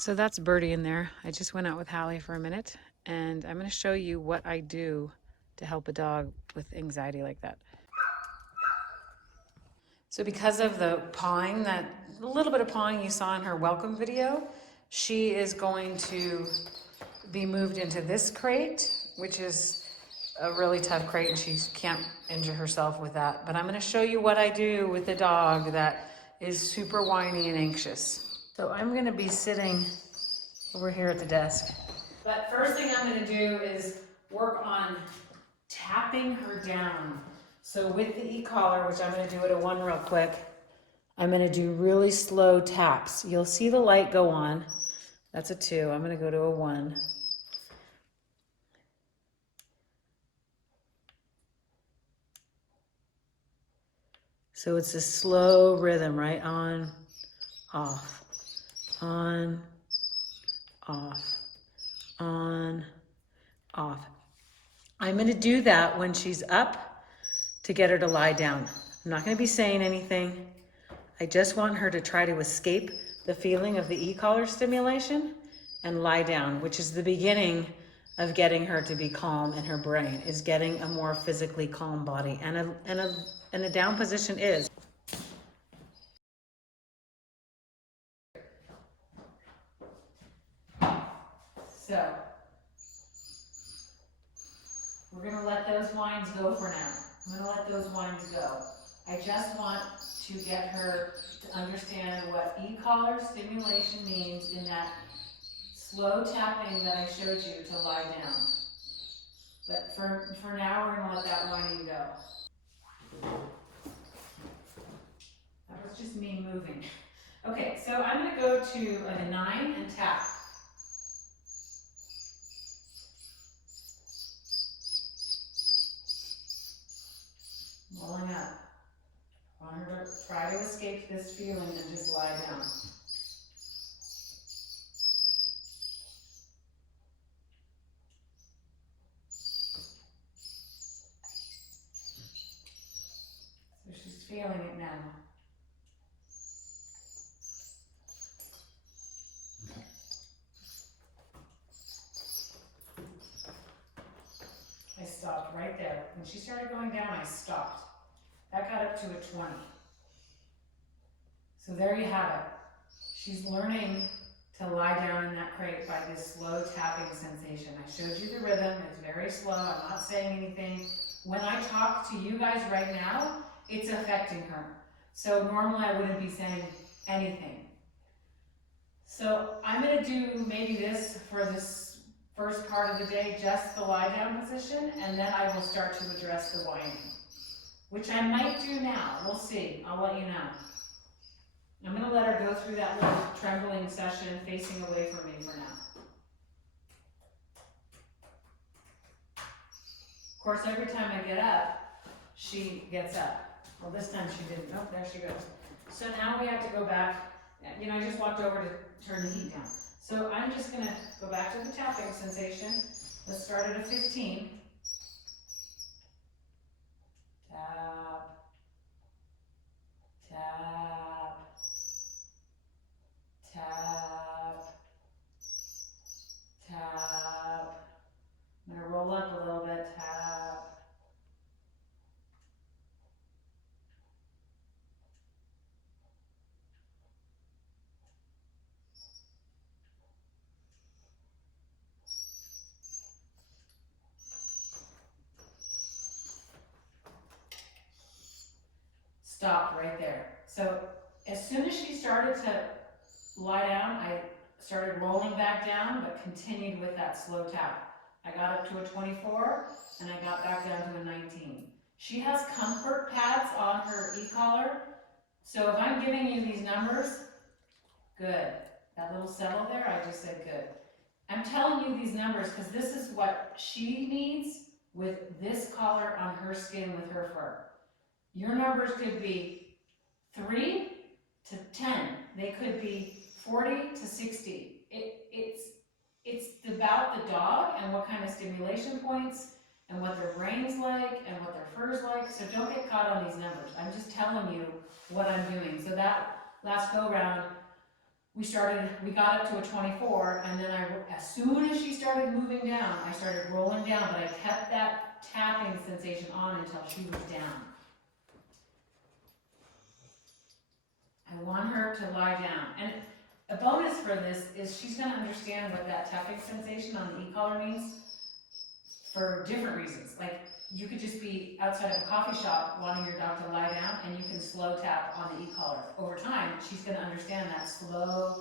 So that's Birdie in there. I just went out with Hallie for a minute, and I'm going to show you what I do to help a dog with anxiety like that. So because of the pawing, that a little bit of pawing you saw in her welcome video, she is going to be moved into this crate, which is a really tough crate, and she can't injure herself with that. But I'm going to show you what I do with the dog that is super whiny and anxious. So I'm going to be sitting over here at the desk. But first thing I'm going to do is work on tapping her down. So with the e-collar, which I'm going to do at a 1 real quick, I'm going to do really slow taps. You'll see the light go on. That's a 2. I'm going to go to a 1. So it's a slow rhythm, right? On, off, on, off, on, off. I'm going to do that when she's up to get her to lie down. I'm not going to be saying anything. I just want her to try to escape the feeling of the e-collar stimulation and lie down, which is the beginning of getting her to be calm in her brain, is getting a more physically calm body. And a down position is. So we're gonna let those whines go for now. I'm gonna let those whines go. I just want to get her to understand what e-collar stimulation means in that slow tapping that I showed you to lie down. But for now, we're gonna let that whining go. That was just me moving. Okay, so I'm gonna go to a 9 and tap. Rolling up. I want her to try to escape this feeling and just lie down. So she's feeling it now. I stopped right there. When she started going down, I stopped. That got up to a 20. So there you have it. She's learning to lie down in that crate by this slow tapping sensation. I showed you the rhythm. It's very slow. I'm not saying anything. When I talk to you guys right now, it's affecting her. So normally I wouldn't be saying anything. So I'm going to do maybe this for this first part of the day, just the lie down position, and then I will start to address the whining, which I might do now. We'll see. I'll let you know. I'm going to let her go through that little trembling session facing away from me for now. Of course, every time I get up, she gets up. Well, this time she didn't. Oh, there she goes. So now we have to go back. You know, I just walked over to turn the heat down. So I'm just going to go back to the tapping sensation. Let's start at a 15. Tap, tap, tap, tap. I'm going to roll up a little bit, tap. Stopped right there. So as soon as she started to lie down, I started rolling back down, but continued with that slow tap. I got up to a 24, and I got back down to a 19. She has comfort pads on her e-collar, so if I'm giving you these numbers, good. That little settle there, I just said good. I'm telling you these numbers because this is what she needs with this collar on her skin with her fur. Your numbers could be 3 to 10. They could be 40 to 60. It's about the dog and what kind of stimulation points and what their brain's like and what their fur's like. So don't get caught on these numbers. I'm just telling you what I'm doing. So that last go round, we got up to a 24, and then as soon as she started moving down, I started rolling down, but I kept that tapping sensation on until she was down. I want her to lie down. And a bonus for this is she's going to understand what that tapping sensation on the e-collar means for different reasons. Like, you could just be outside of a coffee shop wanting your dog to lie down, and you can slow tap on the e-collar. Over time, she's going to understand that slow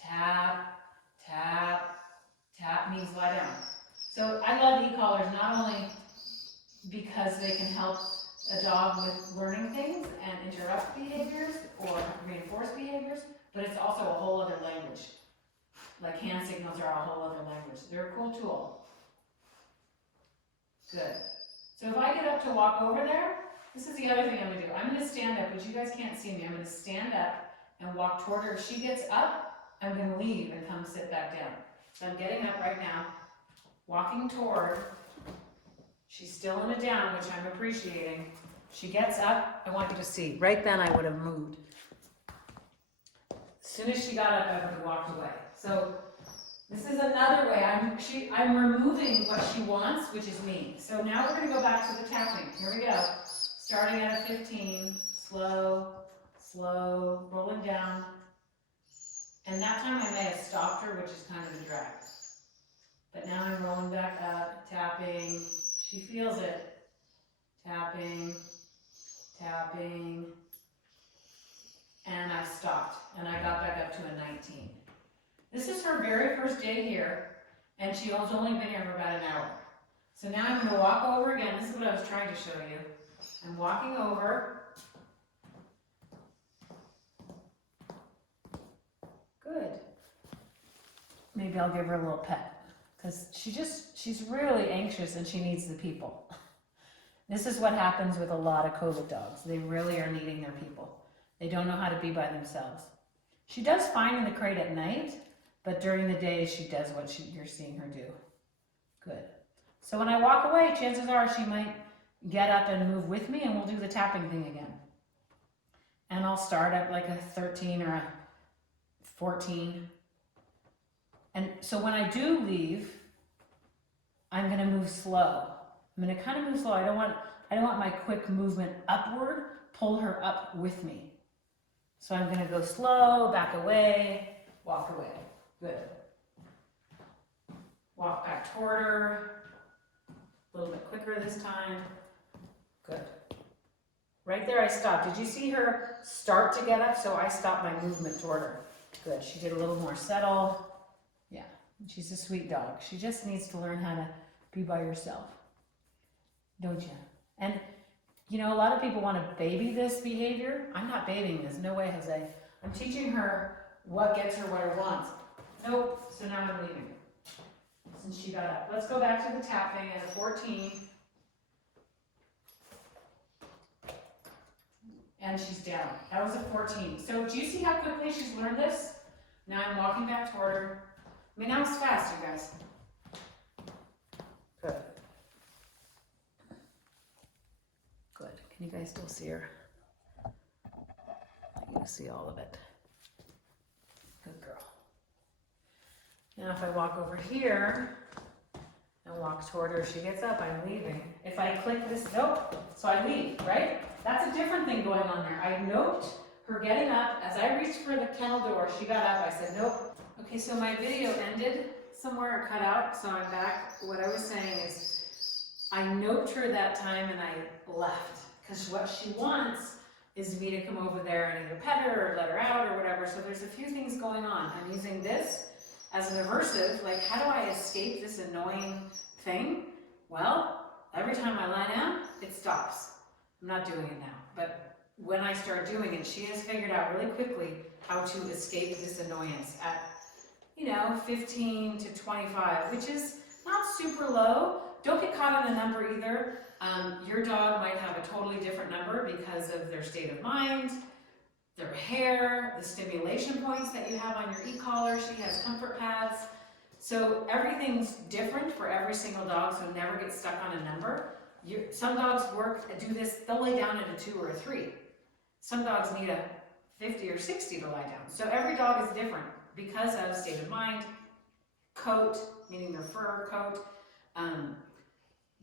tap, tap, tap means lie down. So I love e-collars not only because they can help a dog with learning things and interrupt behaviors or reinforce behaviors, but it's also a whole other language. Like, hand signals are a whole other language. They're a cool tool. Good. So if I get up to walk over there, this is the other thing I'm going to do. I'm going to stand up, which you guys can't see me. I'm going to stand up and walk toward her. If she gets up, I'm going to leave and come sit back down. So I'm getting up right now, walking toward. She's still in a down, which I'm appreciating. She gets up. I want you to see. Right then I would have moved. As soon as she got up, I would have walked away. So this is another way. I'm removing what she wants, which is me. So now we're going to go back to the tapping. Here we go. Starting at a 15, slow, slow, rolling down. And that time I may have stopped her, which is kind of a drag. But now I'm rolling back up, tapping. She feels it. Tapping, tapping. And I stopped, and I got back up to a 19. This is her very first day here, and she has only been here for about an hour. So now I'm going to walk over again. This is what I was trying to show you. I'm walking over. Good. Maybe I'll give her a little pet, because she's really anxious and she needs the people. This is what happens with a lot of COVID dogs. They really are needing their people. They don't know how to be by themselves. She does fine in the crate at night, but during the day she does what you're seeing her do. Good. So when I walk away, chances are she might get up and move with me, and we'll do the tapping thing again. And I'll start at like a 13 or a 14. And so when I do leave, I'm going to move slow. I'm going to kind of move slow. I don't want my quick movement upward pull her up with me. So I'm going to go slow, back away, walk away. Good. Walk back toward her. A little bit quicker this time. Good. Right there I stopped. Did you see her start to get up? So I stopped my movement toward her. Good. She did a little more settle. Yeah. She's a sweet dog. She just needs to learn how to be by herself. Don't you? And you know, a lot of people want to baby this behavior. I'm not babying this. No way, Jose. I'm teaching her what gets her what her wants. Nope. So now I'm leaving. Since she got up. Let's go back to the tapping at a 14. And she's down. That was a 14. So do you see how quickly she's learned this? Now I'm walking back toward her. I mean, that was fast, you guys. Good. Good. Can you guys still see her? You can see all of it. Good girl. Now if I walk over here and walk toward her, she gets up, I'm leaving. If I click this, nope, so I leave, right? That's a different thing going on there. I note her getting up. As I reached for the kennel door, she got up, I said, nope. Okay, so my video ended somewhere, cut out, so I'm back. What I was saying is, I note her that time and I left. Because what she wants is me to come over there and either pet her or let her out or whatever. So there's a few things going on. I'm using this as an aversive, like how do I escape this annoying thing? Well, every time I lie down, it stops. I'm not doing it now, but when I start doing it, she has figured out really quickly how to escape this annoyance at, 15 to 25, which is not super low. Don't get caught on a number either. Your dog might have a totally different number because of their state of mind, their hair, the stimulation points that you have on your e-collar. She has comfort pads. So everything's different for every single dog, so never get stuck on a number. Some dogs do this, they'll lay down at a 2 or a 3. Some dogs need a 50 or 60 to lie down. So every dog is different. because of state of mind, coat, meaning their fur coat,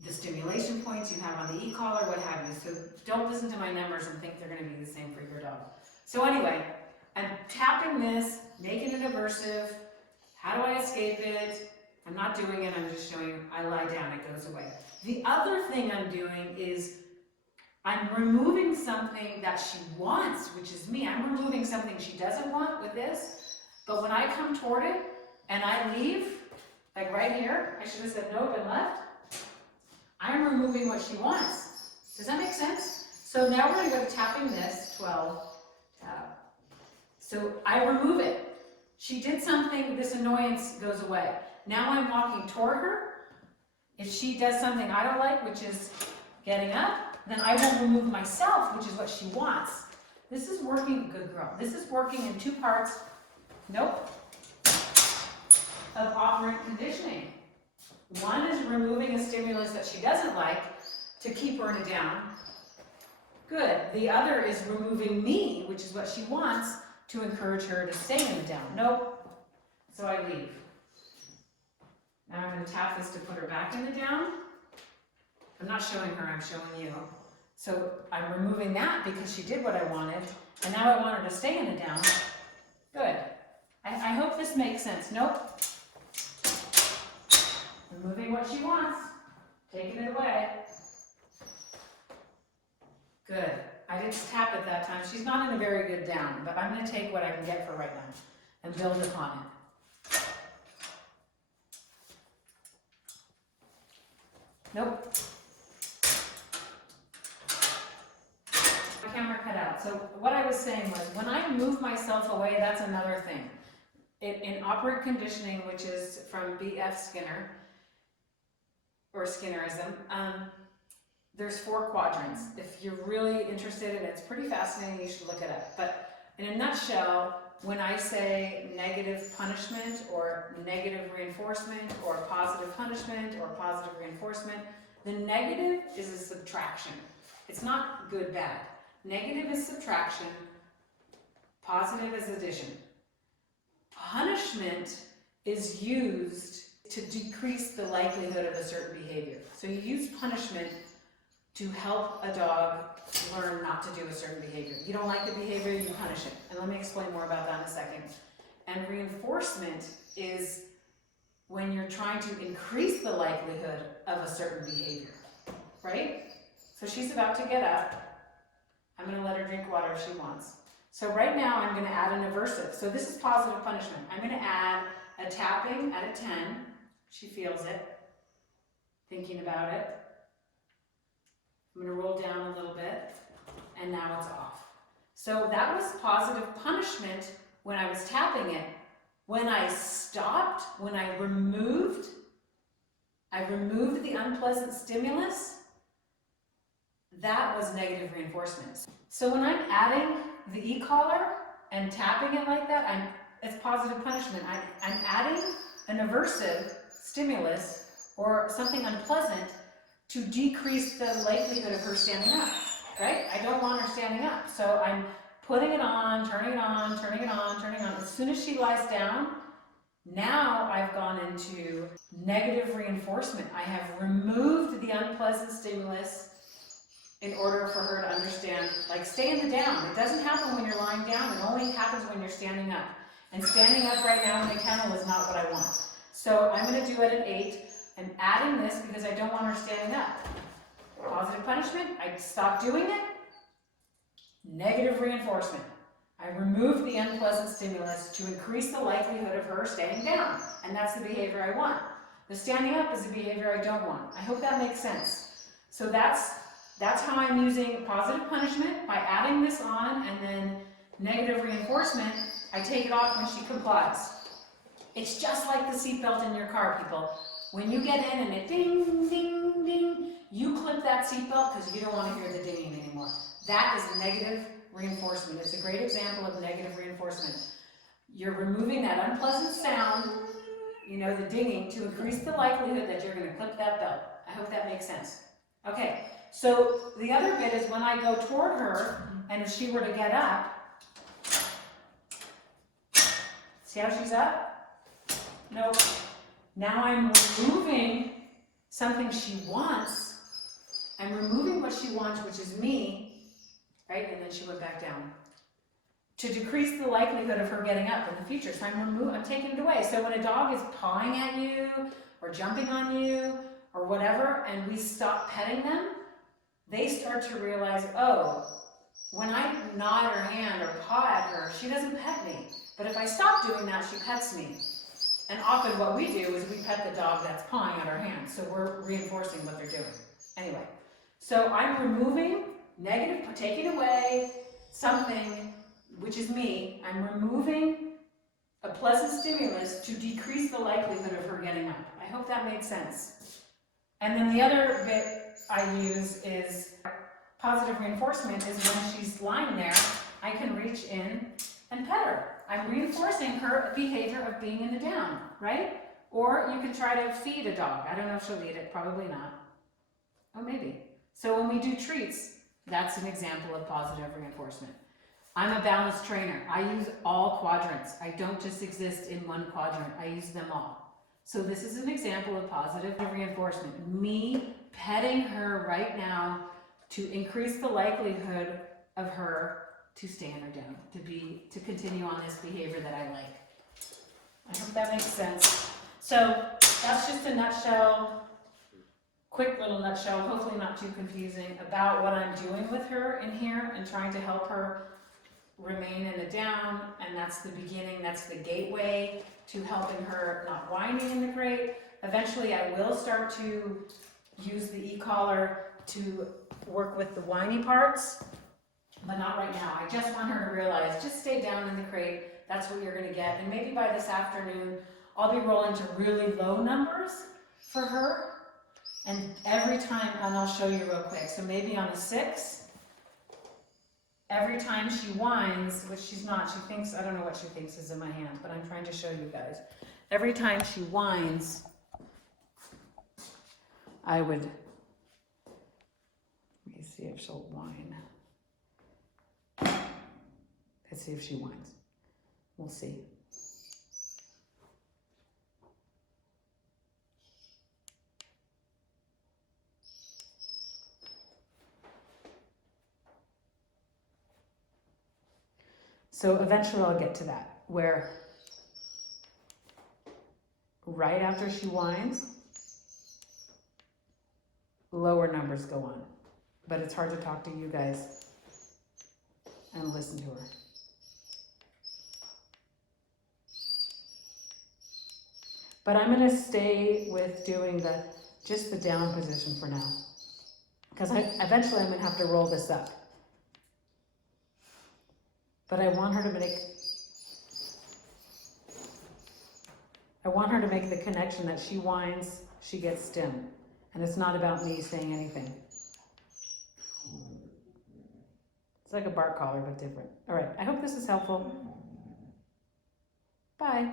the stimulation points you have on the e-collar, what have you. So don't listen to my numbers and think they're going to be the same for your dog. So anyway, I'm tapping this, making it aversive. How do I escape it? I'm not doing it, I'm just showing you, I lie down, it goes away. The other thing I'm doing is I'm removing something that she wants, which is me. I'm removing something she doesn't want with this, but when I come toward it and I leave, like right here, I should have said nope and left, I'm removing what she wants. Does that make sense? So now we're going to go to tapping this, 12, tap. So I remove it. She did something, this annoyance goes away. Now I'm walking toward her. If she does something I don't like, which is getting up, then I will remove myself, which is what she wants. This is working, good girl. This is working in two parts, nope, of operant conditioning. One is removing a stimulus that she doesn't like to keep her in a down. Good. The other is removing me, which is what she wants, to encourage her to stay in the down. Nope. So I leave. Now I'm going to tap this to put her back in the down. I'm not showing her, I'm showing you. So I'm removing that because she did what I wanted, and now I want her to stay in the down. Good. I hope this makes sense. Nope. Removing what she wants, taking it away. Good. I didn't tap it that time. She's not in a very good down, but I'm going to take what I can get for right now and build upon it. Nope. My camera cut out. So what I was saying was, when I move myself away, that's another thing. In operant conditioning, which is from B.F. Skinner, or Skinnerism, there's 4 quadrants. If you're really interested in it, it's pretty fascinating, you should look it up. But in a nutshell, when I say negative punishment or negative reinforcement or positive punishment or positive reinforcement, the negative is a subtraction. It's not good, bad. Negative is subtraction, positive is addition. Punishment is used to decrease the likelihood of a certain behavior. So you use punishment to help a dog learn not to do a certain behavior. You don't like the behavior, you punish it. And let me explain more about that in a second. And reinforcement is when you're trying to increase the likelihood of a certain behavior, right? So she's about to get up. I'm going to let her drink water if she wants. So right now I'm going to add an aversive. So this is positive punishment. I'm going to add a tapping at a 10. She feels it, thinking about it. I'm going to roll down a little bit, and now it's off. So that was positive punishment when I was tapping it. When I stopped, when I removed the unpleasant stimulus, that was negative reinforcement. So when I'm adding the e-collar and tapping it like that, it's positive punishment. I'm adding an aversive stimulus or something unpleasant to decrease the likelihood of her standing up, right? I don't want her standing up. So I'm putting it on, turning it on, turning it on, turning it on. As soon as she lies down, now I've gone into negative reinforcement. I have removed the unpleasant stimulus in order for her to understand, like, stay in the down. It doesn't happen when you're lying down. It only happens when you're standing up. And standing up right now in the kennel is not what I want. So I'm going to do it at 8. I'm adding this because I don't want her standing up. Positive punishment, I stop doing it. Negative reinforcement. I remove the unpleasant stimulus to increase the likelihood of her staying down. And that's the behavior I want. The standing up is the behavior I don't want. I hope that makes sense. So that's how I'm using positive punishment, by adding this on, and then negative reinforcement, I take it off when she complies. It's just like the seatbelt in your car, people. When you get in and it ding, ding, ding, you clip that seatbelt because you don't want to hear the dinging anymore. That is negative reinforcement. It's a great example of negative reinforcement. You're removing that unpleasant sound, the dinging, to increase the likelihood that you're going to clip that belt. I hope that makes sense. Okay, so the other bit is when I go toward her, and if she were to get up, See how she's up? Nope. Now I'm removing something she wants. I'm removing what she wants, which is me, right? And then she went back down. To decrease the likelihood of her getting up in the future. So I'm taking it away. So when a dog is pawing at you, or jumping on you, or whatever, and we stop petting them, they start to realize, oh, when I nod her hand or paw at her, she doesn't pet me. But if I stop doing that, she pets me. And often what we do is we pet the dog that's pawing at our hand. So we're reinforcing what they're doing. Anyway, so I'm removing negative, taking away something, which is me. I'm removing a pleasant stimulus to decrease the likelihood of her getting up. I hope that made sense. And then the other bit I use is positive reinforcement is when she's lying there, I can reach in and pet her. I'm reinforcing her behavior of being in the down, right? Or you can try to feed a dog. I don't know if she'll eat it, probably not. Oh, maybe. So when we do treats, that's an example of positive reinforcement. I'm a balanced trainer. I use all quadrants. I don't just exist in one quadrant. I use them all. So this is an example of positive reinforcement. Me petting her right now to increase the likelihood of her to stand her down, to continue on this behavior that I like. I hope that makes sense. So that's just a nutshell, quick little nutshell, hopefully not too confusing, about what I'm doing with her in here and trying to help her remain in the down, and that's the beginning, that's the gateway to helping her not whining in the crate. Eventually I will start to use the e-collar to work with the whiny parts, but not right now. I just want her to realize, just stay down in the crate, that's what you're gonna get, and maybe by this afternoon, I'll be rolling to really low numbers for her, and every time, and I'll show you real quick, so maybe on a 6, every time she whines, which she's not, she thinks, I don't know what she thinks is in my hand, but I'm trying to show you guys. Every time she whines, I would, let me see if she'll whine. Let's see if she whines. We'll see. So eventually I'll get to that, where right after she whines, lower numbers go on. But it's hard to talk to you guys and listen to her. But I'm gonna stay with doing just the down position for now. Because eventually I'm gonna have to roll this up. But I want her to make the connection that she whines, she gets stim. And it's not about me saying anything. It's like a bark collar, but different. All right, I hope this is helpful. Bye.